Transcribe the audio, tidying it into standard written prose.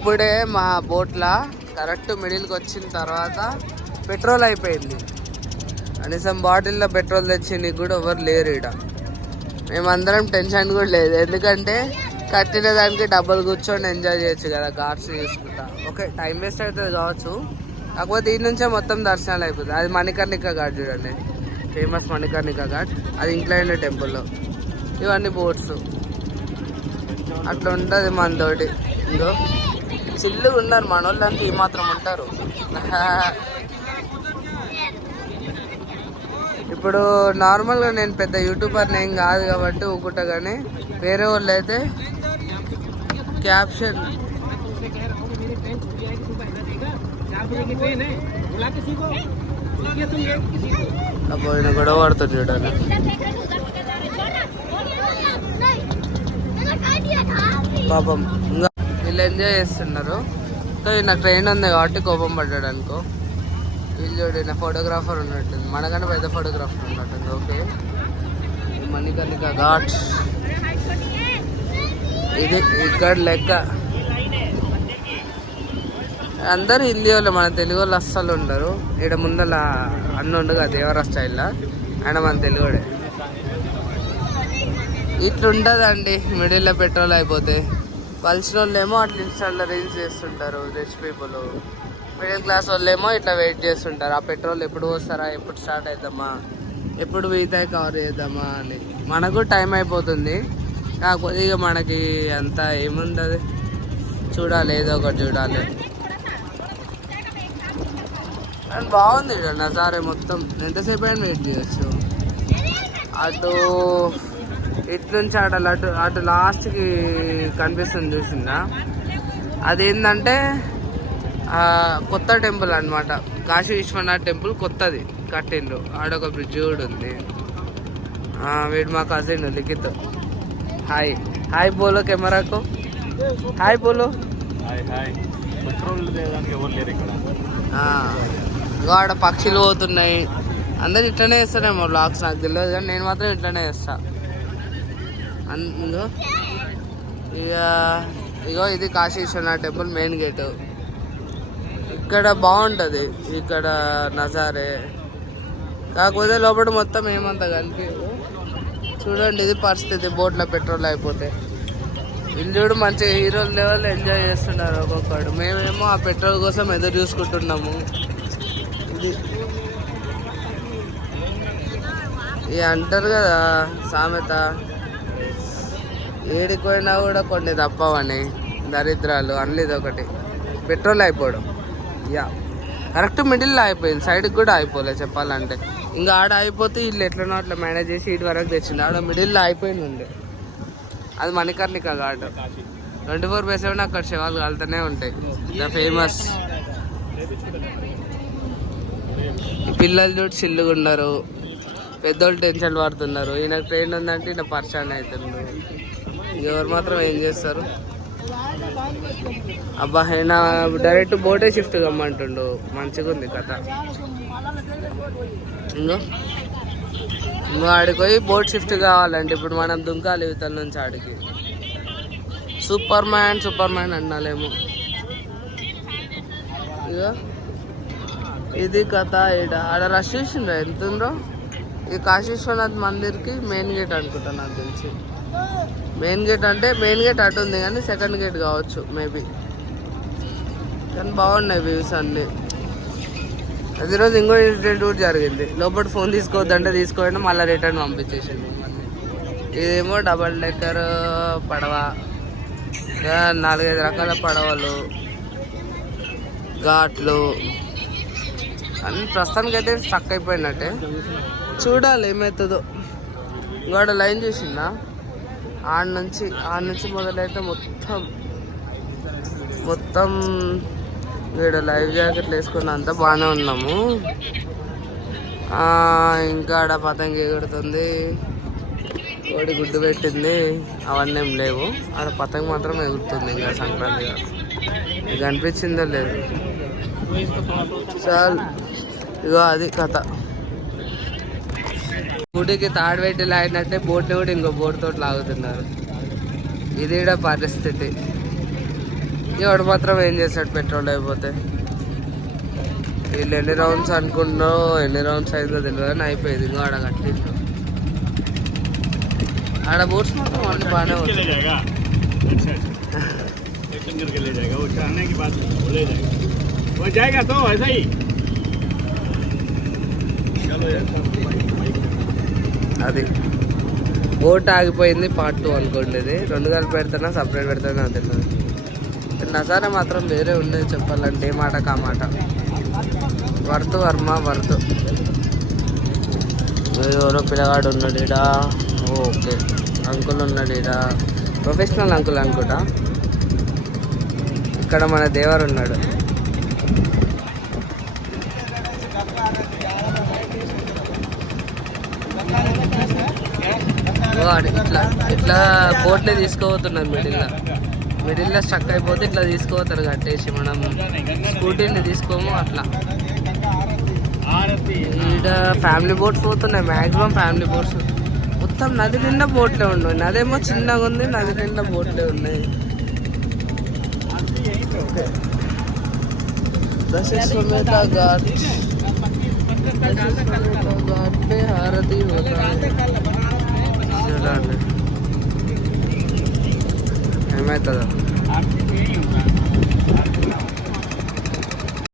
ఇప్పుడే మా బోట్లా కరెక్ట్ మిడిల్కి వచ్చిన తర్వాత పెట్రోల్ అయిపోయింది. కనీసం బాటిల్లో పెట్రోల్ తెచ్చి కూడా ఎవరు లేరు ఇక్కడ. మేమందరం టెన్షన్ కూడా లేదు, ఎందుకంటే కట్టిన దానికి డబ్బులు కూర్చొని ఎంజాయ్ చేయొచ్చు కదా ఘాట్స్ చూసుకుంటా. ఓకే, టైం వేస్ట్ అవుతుంది కావచ్చు, కాకపోతే ఈ నుంచే మొత్తం దర్శనాలు అయిపోతుంది. అది మణికర్ణిక ఘాట్ చూడండి, ఫేమస్ మణికర్ణిక ఘాట్, అది ఇంక్లైన్డ్ టెంపుల్లో. ఇవన్నీ బోట్స్ అట్లా ఉంటుంది మనతోటి. ఇంకో చిల్లుగా ఉన్నారు మన వాళ్ళంతా, ఈ మాత్రం ఉంటారు. ఇప్పుడు నార్మల్గా నేను పెద్ద యూట్యూబర్ని ఏం కాదు కాబట్టి ఊకుంటా, కానీ వేరే వాళ్ళు అయితే క్యాప్షన్ పోయిన గొడవ పడుతుంది చూడాలి. పాపం ఇంకా వీళ్ళు ఎంజాయ్ చేస్తున్నారు. సో ఈయన ట్రైన్ ఉంది కాబట్టి కోపం పడ్డాడు అనుకో. వీళ్ళు చూడ ఫోటోగ్రాఫర్ ఉన్నట్టుంది, మనకన్నా పెద్ద ఫోటోగ్రాఫర్ ఉన్నట్టుంది. ఓకే, మణికర్ణిక ఘాట్ ఇది ఇక్కడ లెక్క. అందరు హిందీ వాళ్ళు, మన తెలుగు వాళ్ళు అస్సలు ఉండరు. ఇక్కడ ముందల అన్న ఉండగా దేవరా స్టైల్లో, ఆయన మన తెలుగుడే. ఇట్లుంటుందండి మిడిల్లో పెట్రోల్ అయిపోతే. కలిసిన వాళ్ళు ఏమో అట్లా ఇన్స్టాల్లో రీల్స్ చేస్తుంటారు రిచ్ పీపుల్. మిడిల్ క్లాస్ వాళ్ళు ఏమో ఇట్లా వెయిట్ చేస్తుంటారు, ఆ పెట్రోల్ ఎప్పుడు వస్తారా, ఎప్పుడు స్టార్ట్ అవుతామా, ఎప్పుడు వీతాయి కవర్ చేద్దామా అని. మనకు టైం అయిపోతుంది, కాకపోతే ఇక మనకి అంత ఏముండదు, చూడాలి ఏదో ఒకటి చూడాలి. అండ్ బాగుంది ఇక్కడ నజారే మొత్తం, ఎంతసేపు అయినా వెయిట్ చేయొచ్చు. అటు ఇటు నుంచి అటు లాస్ట్కి కనిపిస్తుంది చూసిందా, అదేంటంటే కొత్త టెంపుల్ అనమాట. కాశీ విశ్వనాథ్ టెంపుల్ కొత్తది కట్టిండ్రు, ఆడొక బ్రిడ్జ్ కూడా ఉంది. వీడు మా కజిన్ లిఖిత్. హాయ్ హాయ్ బోలో కెమెరాకు, హాయ్ బోలో. ఆడ పక్షులు పోతున్నాయి, అందరు ఇట్లనే చేస్తారేమో బ్లాగ్స్, నాకు తెలియదు కానీ నేను మాత్రం ఇట్లనే చేస్తా. ఇగో ఇది Kashi Vishwanath temple main gate. ఇక్కడ బాగుంటుంది, ఇక్కడ నజారే. కాకపోతే లోపల మొత్తం ఏమంతా కనిపించదు. చూడండి ఇది పరిస్థితి బోట్లో పెట్రోల్ అయిపోతే. వీళ్ళు చూడు మంచిగా హీరో లెవెల్ ఎంజాయ్ చేస్తున్నారు ఒక్కొక్కడు, మేమేమో ఆ పెట్రోల్ కోసం ఎదురు చూసుకుంటున్నాము. ఇది అంటారు కదా సామెత, ఏడిపోయినా కూడా కొన్ని తప్పవని దరిద్రాలు. అన్నీ ఇదొకటి, పెట్రోల్ అయిపోవడం. యా కరెక్ట్ మిడిల్లో అయిపోయింది, సైడ్కి కూడా అయిపోలేదు చెప్పాలంటే. ఇంకా ఆడ అయిపోతే వీళ్ళు ఎట్లనో అట్లా మేనేజ్ చేసి ఇటు వరకు తెచ్చింది. ఆడ మిడిల్లో అయిపోయింది ఉంది. అది మణికర్ణిక ఘాట్, 24/7 అక్కడ శవాలు కాలుతూనే ఉంటాయి. The famous. ఈ పిల్లలు చూడు చిల్లుగా ఉన్నారు, పెద్దోళ్ళు టెన్షన్ పడుతున్నారు. ఈయన ట్రైన్ ఉందంటే ఈయన పరిశాన్ అవుతున్నారు. ఎవరు మాత్రం ఏం చేస్తారు. అబ్బా ఆయన డైరెక్ట్ బోటే షిఫ్ట్ కమ్మంటుండు, మంచిగా ఉంది కథ. ఇంకో ఆడికి పోయి బోట్ షిఫ్ట్ కావాలంటే ఇప్పుడు మనం దుంకాలి ఇవతల నుంచి ఆడికి. Super man అన్నాలేమో. ఇగో ఇది కథ. ఆడ రష్ చేసిండ్రు ఎంత ఉందో. ఈ కాశీ విశ్వనాథ్ మందిర్కి మెయిన్ గేట్ అనుకుంటా నాకు తెలిసి. మెయిన్ గేట్ అంటే మెయిన్ గేట్ అటు ఉంది కానీ సెకండ్ గేట్ కావచ్చు మేబీ. కానీ బాగున్నాయి వ్యూస్ అన్నీ. అది రోజు ఇంకో ఇన్సిడెంట్ కూడా జరిగింది. లోపల ఫోన్ తీసుకోవద్దంటే తీసుకోవడం, మళ్ళీ రిటర్న్ పంపించేసింది. ఇదేమో డబల్ డెక్కర్ పడవ, 4-5 రకాల పడవలు, ఘాట్లు అన్నీ ప్రస్తుతానికి అయితే స్టక్ అయిపోయినట్టే. చూడాలి ఏమవుతుందో. ఇంకోటి లైన్ చూసిందా, ఆడ నుంచి మొదలైతే మొత్తం వీడు లైవ్ జాకెట్లు వేసుకుని అంతా బాగానే ఉన్నాము. ఇంకా ఆడ పతంగి ఎగురుతుంది, కోడి గుడ్డు పెట్టింది, అవన్నీ ఏం లేవు. ఆడ పతంగి మాత్రం ఎగురుతుంది. ఇంకా సంక్రాంతిగా మీకు అనిపించిందో లేదు. చాలు ఇగో అది కథ. గుడికి తాడు పెట్టి లాగినట్టే బోట్ని కూడా ఇంకో బోట్ తోటి లాగుతున్నారు. ఇది కూడా పరిస్థితి. ఎవడు మాత్రం ఏం చేస్తాడు పెట్రోల్ అయిపోతే. వీళ్ళు ఎన్ని రౌండ్స్ అనుకుంటున్నావు, ఎన్ని రౌండ్స్ అయిందో తెలియదు కానీ అయిపోయింది. ఇంకా ఆడ కట్టిండు. ఆడ బోట్స్ మాత్రం అన్ని బాగానే ఉంది. అది బోట్ ఆగిపోయింది. పార్ట్ 2 అనుకోండి. ఇది 2 కలిపి పెడతానా సపరేట్ పెడతానా తెలియదు. నజారా మాత్రం వేరే ఉండేది చెప్పాలంటే. ఏ మాట కా మాట. Worth Varma worth. ఎవరో పిల్లగాడు ఉన్నాడు ఈడ. ఓకే అంకుల్ ఉన్నాడు ఈడ. ప్రొఫెషనల్ అంకుల్ అనుకుంటా. ఇక్కడ మన దేవర్ ఉన్నాడు. ఇట్లా ఇట్లా బోట్లే తీసుకోబోతున్నారు. మిడిల్లో స్టక్ అయిపోతే ఇట్లా తీసుకోపోతారు కట్టేసి. మనం స్కూటీని తీసుకోము అట్లా. ఈడ ఫ్యామిలీ బోట్స్ పోతున్నాయి. Maximum family boats. మొత్తం నది నిండా బోట్లే ఉన్నాయి. నదేమో చిన్నగా ఉంది, నది నిండా బోట్లే ఉన్నాయి. హారతి ఏమవుతుందో